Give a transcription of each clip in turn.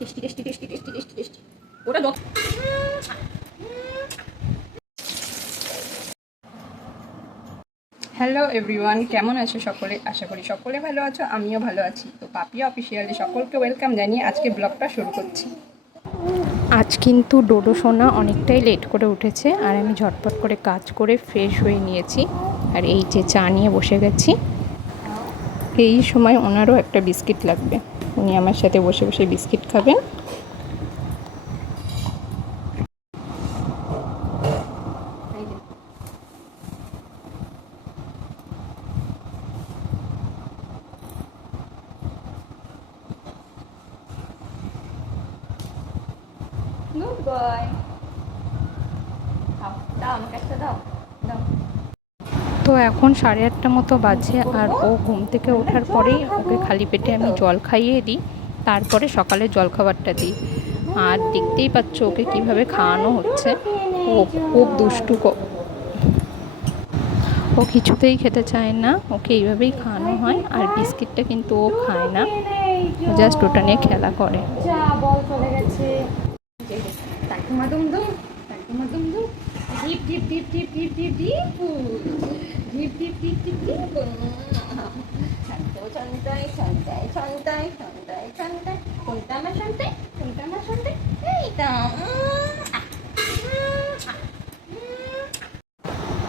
Tasty tasty tasty tasty tasty tasty ওটা যত। Hello everyone, কেমন আছো সকলে? আশা করি সকলে ভালো আছো, আমিও ভালো আছি। তো পাপিয়া অফিসিয়ালি সকলকে ওয়েলকাম জানিয়ে আজকে ব্লগটা শুরু করছি। আজ কিন্তু ডোডো সোনা অনেকটাই লেট করে উঠেছে, আর আমি ঝটপট করে কাজ করে ফ্রেশ হয়ে নিয়েছি। আর এই যে চা নিয়ে বসে গেছি। এই সময় ওনারও একটা বিস্কিট লাগবে, উনি আমার সাথে বসে বসে বিস্কিট খাবেন। গুড বয়, দাও আমাকে একটা দাও দাও। তো এখন 8:30 মতো বাজে, আর ও ঘুম থেকে ওঠার পরেই ওকে খালি পেটে আমি জল খাইয়ে দিই, তারপরে সকালে জলখাবারটা দিই। আর দেখতেই পাচ্ছ ওকে কিভাবে খাওয়ানো হচ্ছে। ও খুব দুষ্টু, ও কিছুতেই খেতে চায় না, ওকে এইভাবেই খাওয়ানো হয়। আর বিস্কিটটা কিন্তু ও খায় না, জাস্ট ওটা নিয়ে খেলা করে। বল চলে গেছে। টাকুমা দুমদুম, টাকুমা দুমদুম, ডিপ ডিপ ডিপ ডিপ ডিপ ডিপ ডিপ ডিপ ডিপ ডিপ ডিপ ডিপ। সন্তাই সন্তাই সন্তাই সন্তাই সন্তাই, কোনটা আমার সন্তাই, কোনটা আমার সন্তাই, এইটা।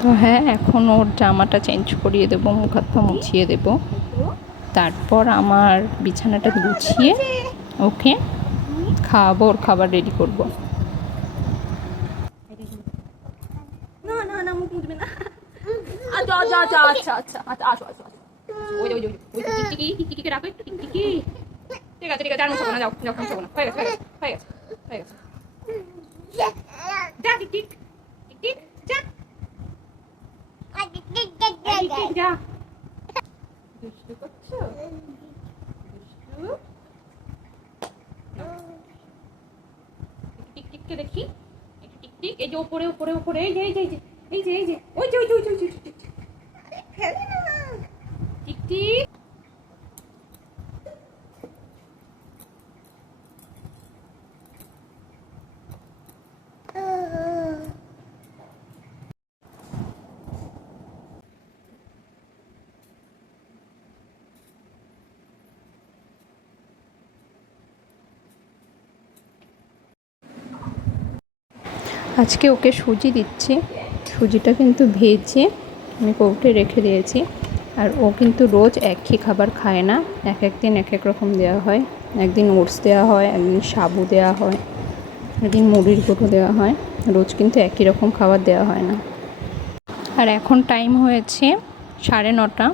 তো হ্যাঁ, এখন ওর জামাটা চেঞ্জ করিয়ে দেবো, মুখ হাত পা মুছিয়ে দেবো, তারপর আমার বিছানাটা গুছিয়ে ওকে খাওয়াবো, ওর খাবার রেডি করবো। না না না, মুখ মুছবে না। আচ্ছা আচ্ছা আচ্ছা আচ্ছা আচ্ছা আচ্ছা, আসো আসো আসো। ওই ওই ওই ওই টিকটিকি টিকটিকি রাখো একটু, টিকটিকি। ঠিক আছে ঠিক আছে, আর মুছাবো না, যাও যাও, মুছাবো না, হয়ে গেছে হয়ে গেছে হয়ে গেছে হয়ে গেছে। যা টিকটিক টিকটিক যা, টিকটিক যা। দুষ্টু করছো, দুষ্টু। টিকটিককে দেখি, একটু টিকটিক। এই যে উপরে উপরে উপরে, এই যে এই যে এই যে এই যে এই যে ওই যে ওই যে ওই যে ওই যে টিকটিক। আরে ফেলে না টিকটিক। আজকে ওকে সুজি দিচ্ছি, সুজিটা কিন্তু ভেজে আমি কৌটে রেখে দিয়েছি। আর ও কিন্তু রোজ একই খাবার খায় না, এক এক দিন এক এক রকম দেওয়া হয়। একদিন ওটস দেওয়া হয়, একদিন সাবু দেওয়া হয়, একদিন মুড়ির গুঁড়ো দেওয়া হয়। রোজ কিন্তু একই রকম খাবার দেওয়া হয় না। আর এখন টাইম হয়েছে 9:30,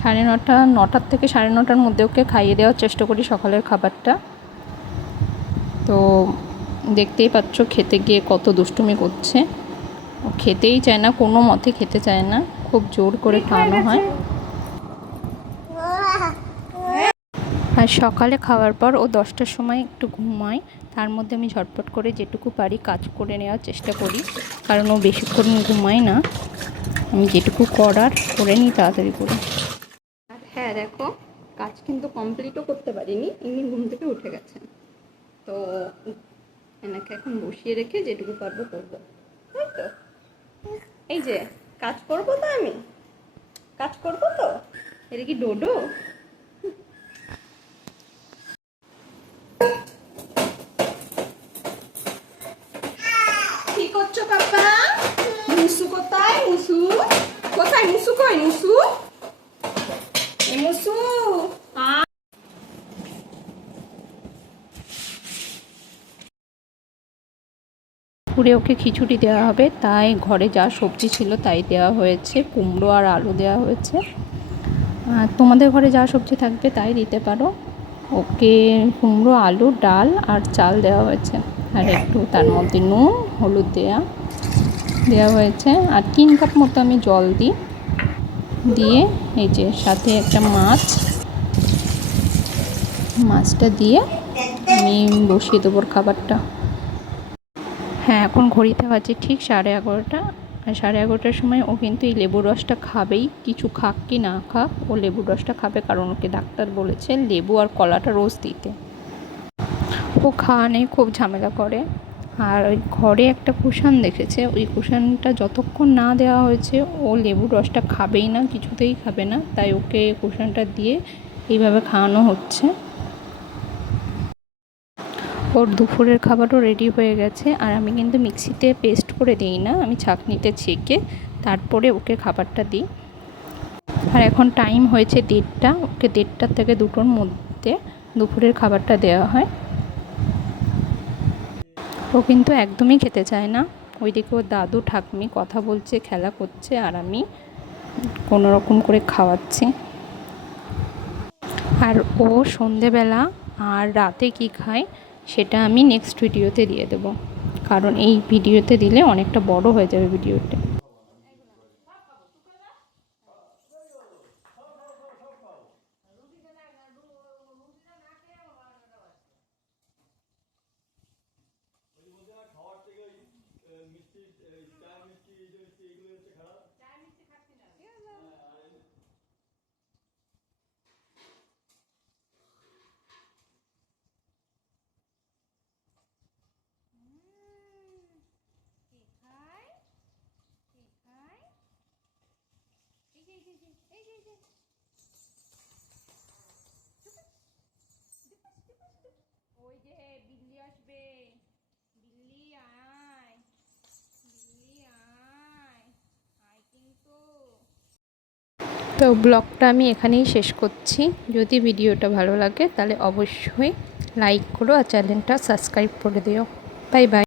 9:30, 9টার থেকে 9:30-র মধ্যে ওকে খাইয়ে দেওয়ার চেষ্টা করি সকালের খাবারটা। তো দেখতেই পাচ্ছ খেতে গিয়ে কত দুষ্টুমি করছে। ও খেতেই চায় না, কোনো মতে খেতে চায় না, খুব জোর করে খাওয়ানো হয়। আর সকালে খাওয়ার পর ও 10টার সময় একটু ঘুমায়, তার মধ্যে আমি ঝটপট করে যেটুকু পারি কাজ করে নেওয়ার চেষ্টা করি, কারণ ও বেশিক্ষণ ঘুমায় না। আমি যেটুকু করার করে নিই তাড়াতাড়ি করে। আর হ্যাঁ দেখো, কাজ কিন্তু কমপ্লিটও করতে পারিনি, ইনি ঘুম থেকে উঠে গেছেন। তো এনাকে এখন বসিয়ে রেখে যেটুকু পারবো করবো, তাই তো। এই যে কাজ করবো, তো আমি কাজ করবো তো। এটা কি ডোডো? কি করছো পাপা? মুসু কোথায়? মুসু কোথায়? মুসু কই? মুসু এই মুসু। পুরে ওকে খিচুড়ি দেওয়া হবে, তাই ঘরে যা সবজি ছিল তাই দেওয়া হয়েছে। কুমড়ো আর আলু দেওয়া হয়েছে, আর তোমাদের ঘরে যা সবজি থাকবে তাই দিতে পারো। ওকে কুমড়ো, আলু, ডাল আর চাল দেওয়া হয়েছে, আর একটু তার মধ্যে নুন হলুদ দেওয়া হয়েছে। আর 3 কাপ মতো আমি জল দিই, দিয়ে এই যে সাথে একটা মাছটা দিয়ে আমি বসিয়ে দেবো খাবারটা। হ্যাঁ, এখন ঘড়িতে বাজে ঠিক 11:30। আর 11:30-র সময় ও কিন্তু এই লেবুর রসটা খাবেই, কিছু খাক কি না খাক ও লেবুর রসটা খাবে, কারণ ওকে ডাক্তার বলেছে লেবু আর কলাটা রোজ দিতে। ও খাওয়া নিয়ে খুব ঝামেলা করে। আর ওই ঘরে একটা কুশান দেখেছে, ওই কুশানটা যতক্ষণ না দেওয়া হয়েছে ও লেবুর রসটা খাবেই না, কিছুতেই খাবে না। তাই ওকে কুশানটা দিয়ে এইভাবে খাওয়ানো হচ্ছে। ওর দুপুরের খাবারও রেডি হয়ে গেছে। আর আমি কিন্তু মিক্সিতে পেস্ট করে দিই না, আমি ছাঁকনিতে ছেঁকে তারপরে ওকে খাবারটা দিই। আর এখন টাইম হয়েছে 1:30, ওকে 1:30 থেকে 2টোর মধ্যে দুপুরের খাবারটা দেওয়া হয়। ও কিন্তু একদমই খেতে চায় না। ওইদিকে ওর দাদু ঠাকুমি কথা বলছে, খেলা করছে, আর আমি কোনো রকম করে খাওয়াচ্ছি। আর ও সন্ধেবেলা আর রাতে কি খায় সেটা আমি নেক্সট ভিডিওতে দিয়ে দেবো, কারণ এই ভিডিওতে দিলে অনেকটা বড় হয়ে যাবে ভিডিওটা। ওই যে বিল্লি আসবে, বিল্লি আয়, বিল্লি আয়, আয় কিন্তু। তো ব্লগটা আমি এখানেই শেষ করছি। যদি ভিডিওটা ভালো লাগে তাহলে অবশ্যই লাইক করো আর চ্যানেলটা সাবস্ক্রাইব করে দিও। Bye bye.